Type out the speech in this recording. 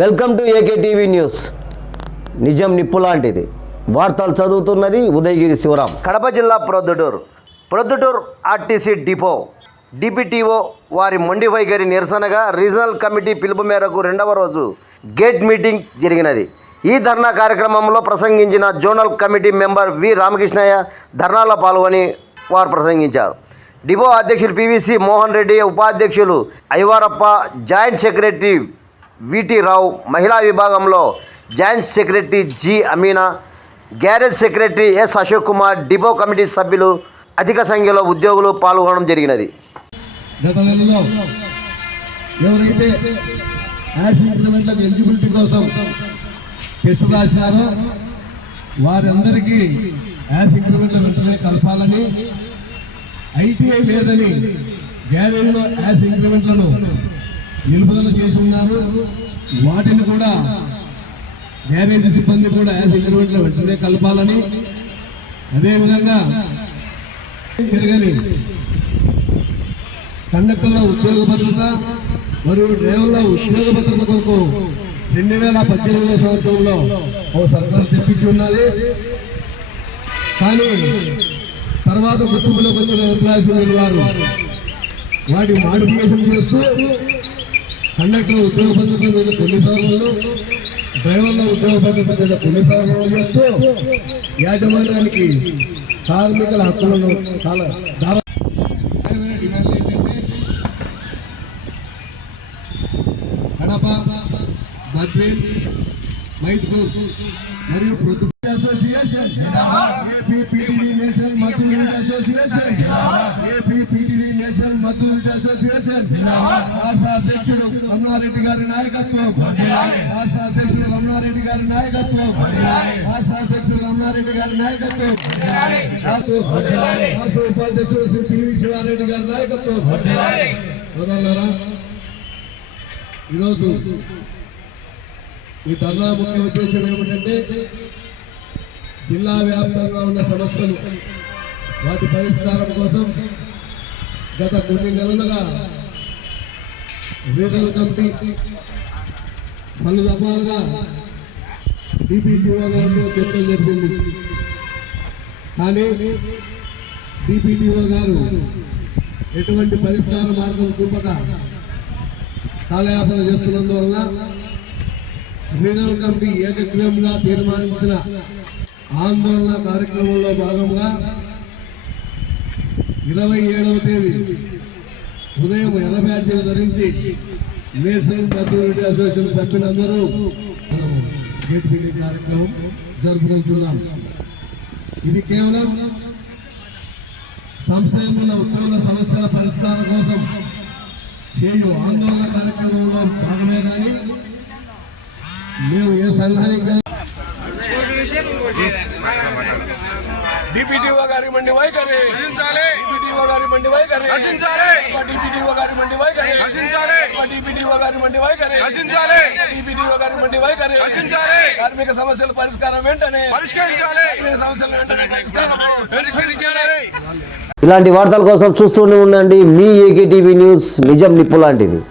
Welcome to AK TV news. నిజం నిప్పు లాంటిది. వార్తలు చదువుతున్నది ఉదయగిరి శివరాం. కడప జిల్లా ప్రొద్దుటూరు ఆర్టీసీ డిపో డిపిటిఓ వారి మొండి వైఖరి నిరసనగా రీజనల్ కమిటీ పిలుపు మేరకు రెండవ రోజు గేట్ మీటింగ్ జరిగినది. ఈ ధర్నా కార్యక్రమంలో ప్రసంగించిన జోనల్ కమిటీ మెంబర్ వి రామకృష్ణయ్య ధర్నాలో పాల్గొని వారు ప్రసంగించారు. డిపో అధ్యక్షులు పివిసి మోహన్ రెడ్డి, ఉపాధ్యక్షులు ఐవారప్ప, జాయింట్ సెక్రటరీ విటి రావు, మహిళా విభాగంలో joint secretary G Amina, garage secretary S Ashok Kumar, depot committee సభ్యులు, అధిక సంఖ్యలో ఉద్యోగులు పాల్గొనడం జరిగినది. గత నెలలో ఎవరైతే యాష్ ఇంక్రిమెంట్లకు ఎలిజిబిలిటీ కోసం టెస్ట్ రాసినారో వారందరికీ యాష్ ఇంక్రిమెంట్ల వెంటనే కలపాలని, ఐటీఐ లేదని గ్యారేజ్లో యాష్ ఇంక్రిమెంట్లను నిలుపుదల చేసి ఉన్నారు. వాటిని కూడా గ్యారేజ్ సిబ్బంది కూడా యాష్ ఇంక్రిమెంట్ల వెంటనే కలపాలని, అదేవిధంగా తిరగని కండక్టర్ల ఉద్యోగ భద్రత మరియు డ్రైవర్ల ఉద్యోగ భద్రత కొరకు 2018 సంవత్సరంలో ఓ సర్కారు తెప్పించి ఉన్నది. కానీ తర్వాత గుర్తింపులోకి వచ్చిన ఎంప్లాయీస్ వారు వాటి మాడిఫికేషన్ చేస్తూ కండక్టర్ల ఉద్యోగ భద్రత మీద కొన్ని సవరణలు, డ్రైవర్ల ఉద్యోగ భద్రత మీద కొన్ని సవరణలు చేస్తూ యాజమాన్యానికి కార్మికుల హక్కులను చాలా డిమాండ్ ఏంటంటే కడప, బద్వేల్, మైదుకూర్ మరియు Proddatur association, APPTD national Mazdoor association, APPTD national Mazdoor association రాష్ట్ర అధ్యక్షుడు రమణారెడ్డి గారి నాయకత్వం, రాష్ట్ర అధ్యక్షుడు రమణారెడ్డి గారి నాయకత్వం, రాష్ట్ర అధ్యక్షుడు రమణారెడ్డి గారి నాయకత్వం, రాష్ట్ర ఉపాధ్యక్షుడు శ్రీ పివి శివారెడ్డి గారి నాయకత్వం. ఈరోజు ఈ ధర్నా ముఖ్య ఉద్దేశం ఏమిటంటే జిల్లా వ్యాప్తంగా ఉన్న సమస్యలు వాటి పరిష్కారం కోసం గత కొన్ని నెలలుగా రీజనల్ కమిటీ పలు దఫాలుగా డిపిటిఓ గారితో చర్చలు జరిపింది. కానీ డిపిటిఓ గారు ఎటువంటి పరిష్కార మార్గం చూపక కాలయాపన చేస్తున్నందువల్ల రీజనల్ కమిటీ ఏకగ్రీవంగా తీర్మానించిన ఆందోళన కార్యక్రమంలో భాగంగా 27వ తేదీ ఉదయం ఎర్ర బ్యాడ్జీలు ధరించి నేషనల్ మజ్దూర్ అసోసియేషన్ సభ్యులందరూ గేట్ మీటింగ్ కార్యక్రమం జరుపుకుంటున్నాం. ఇది కేవలం సంస్థలో ఉద్యోగుల సమస్యల పరిష్కారం కోసం చేయు ఆందోళన కార్యక్రమంలో భాగమే కానీ మేము ఏ సంఘానికి డిపిటిఓ గారి మండి వైఖరి డిపిటిఓ గారి మండి వైఖరి డిపిటిఓ గారి మండి వైఖరి డిపిటిఓ గారి మండి వైఖరి డిపిటిఓ గారి మండి వైఖరి కార్మిక సమస్యల పరిష్కారం వెంటనే కార్మిక సమస్యల వెంటనే పరిష్కరించాలి. ఇలాంటి వార్తల కోసం చూస్తూనే ఉండండి మీ ఏకే టీవీ న్యూస్. నిజం నిప్పు లాంటిది.